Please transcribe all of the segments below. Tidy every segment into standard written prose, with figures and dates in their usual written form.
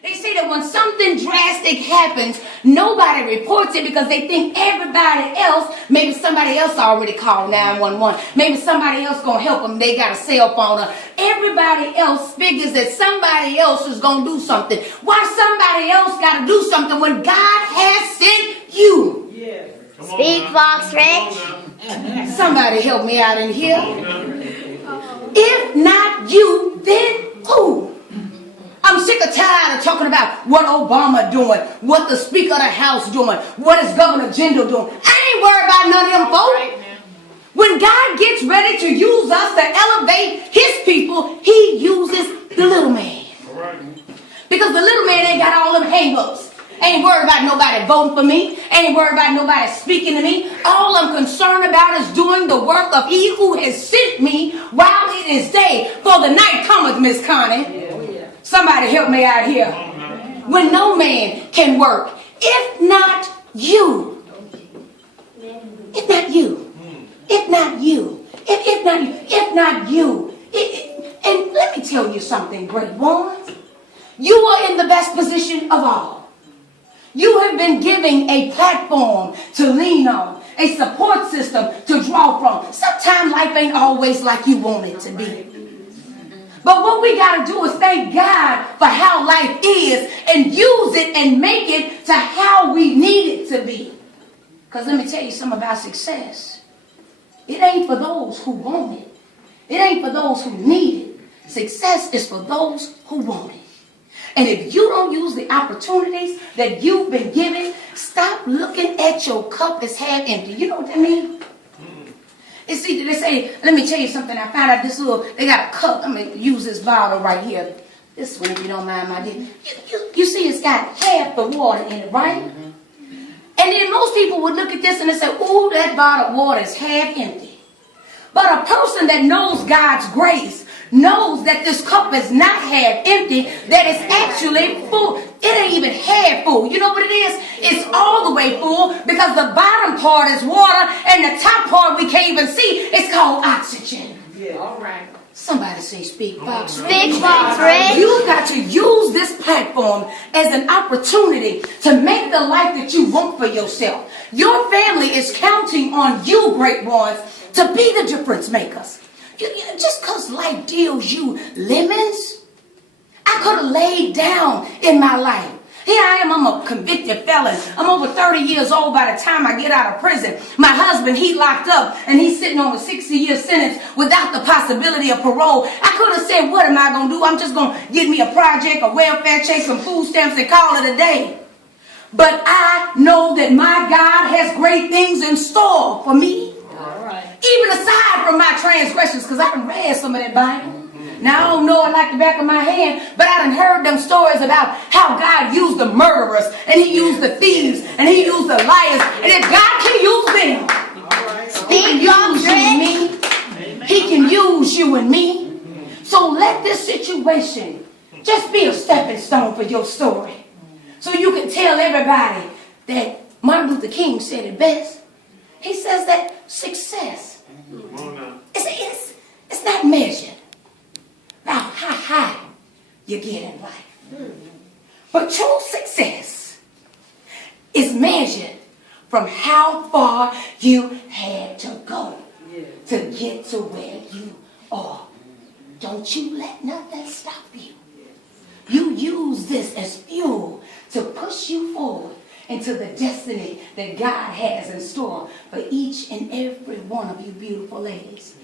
They say that when something drastic happens, nobody reports it because they think everybody else, maybe somebody else already called 911. Maybe somebody else going to help them. They got a cell phone. Everybody else figures that somebody else is going to do something. Why somebody else got to do something when God has sent you? Yeah. Speak, Fox Rich. Somebody help me out in here. If not you, then who? I'm sick or tired of talking about what Obama doing, what the Speaker of the House doing, what is Governor Jindal doing. I ain't worried about none of them folks. When God gets ready to use us to elevate his people, he uses the little man. Because the little man ain't got all them hang-ups. Ain't worried about nobody voting for me. Ain't worried about nobody speaking to me. All I'm concerned about is doing the work of he who has sent me while it is day. For the night cometh, Miss Connie. Somebody help me out here. When no man can work, if not you. If not you. If not you. If not you. If not you. And let me tell you something, great ones. You are in the best position of all. You have been given a platform to lean on, a support system to draw from. Sometimes life ain't always like you want it to be. But what we got to do is thank God for how life is and use it and make it to how we need it to be. Because let me tell you something about success. It ain't for those who want it. It ain't for those who need it. Success is for those who want it. And if you don't use the opportunities that you've been given, stop looking at your cup as half empty. You know what that means? It's see, they say, let me tell you something. I found out this little, they got a cup. I'm going to use this bottle right here. This one, if you don't mind, my dear. You see it's got half the water in it, right? And then most people would look at this and they say, ooh, that bottle of water is half empty. But a person that knows God's grace knows that this cup is not half empty, that it's actually full. It ain't even half full. You know what it is? It's all the way full because the bottom part is water and the top part we can't even see. It's called oxygen. Yeah. All right. Somebody say speak, Fox. Speak, Fox Rich. You've got to use this platform as an opportunity to make the life that you want for yourself. Your family is counting on you, great ones, to be the difference makers. Just because life deals you lemons, I could have laid down in my life. Here I am, I'm a convicted felon. I'm over 30 years old by the time I get out of prison. My husband, he locked up and he's sitting on a 60-year sentence without the possibility of parole. I could have said, what am I going to do? I'm just going to get me a project, a welfare check, some food stamps and call it a day. But I know that my God has great things in store for me. All right. Even aside from my transgressions, because I done read some of that Bible. Now, I don't know it like the back of my hand, but I done heard them stories about how God used the murderers, and he used the thieves, and he used the liars, and if God can use them, he can use you and me. He can use you and me. So let this situation just be a stepping stone for your story. So you can tell everybody that Martin Luther King said it best. He says that success, it's not measured by how high you get in life. But true success is measured from how far you had to go to get to where you are. Don't you let nothing stop you. You use this as fuel to push you forward into the destiny that God has in store for each and every one of you beautiful ladies.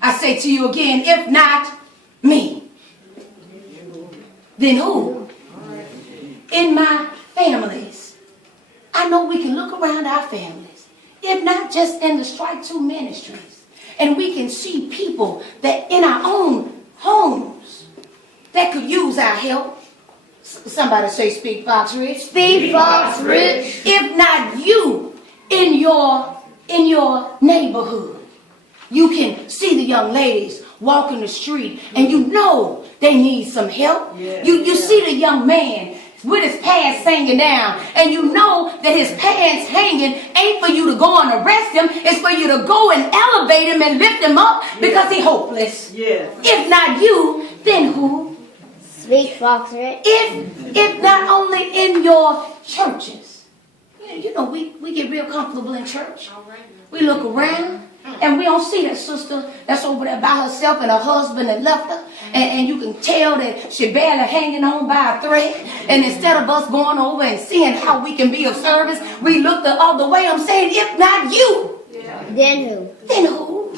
I say to you again, if not me, then who? In my families. I know we can look around our families, if not just in the Strike 2 ministries, and we can see people that in our own homes that could use our help. Somebody say speak, Fox Rich. Speak, Fox Rich. If not you, in your neighborhood, you can see the young ladies walking the street and you know they need some help. You see the young man with his pants hanging down and you know that his pants hanging ain't for you to go and arrest him. It's for you to go and elevate him and lift him up because he's hopeless. If not you, then who? Speak Fox Rich. If not only in your churches. You know, we get real comfortable in church. We look around and we don't see that sister that's over there by herself and her husband that left her. And you can tell that she barely hanging on by a thread. And instead of us going over and seeing how we can be of service, we look the other way. I'm saying, if not you, Then who? then who?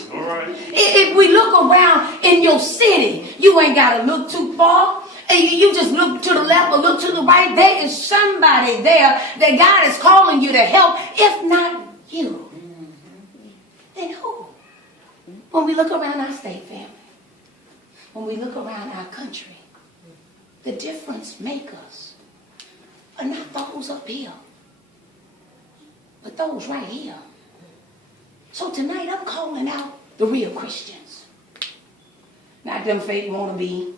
If we look around in your city, you ain't got to look too far. And you just look to the left or look to the right. There is somebody there that God is calling you to help. If not you, then who? When we look around our state, family, when we look around our country, the difference makers are not those up here, but those right here. So tonight I'm calling out the real Christians. Not them fake wanna be,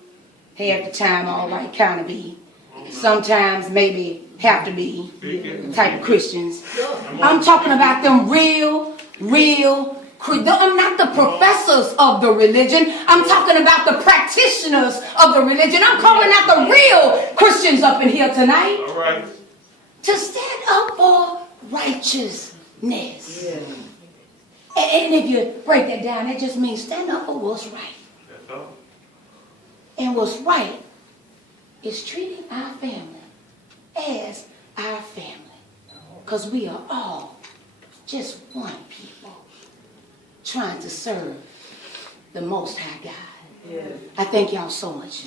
half the time all right, kind of be. Sometimes maybe have to be type of Christians. I'm talking about them real. I'm not the professors of the religion. I'm talking about the practitioners of the religion. I'm calling out the real Christians up in here tonight. All right. To stand up for righteousness. And if you break that down, it just means stand up for what's right. That's all. And what's right is treating our family as our family. Because we are all just one people trying to serve the Most High God. I thank y'all so much.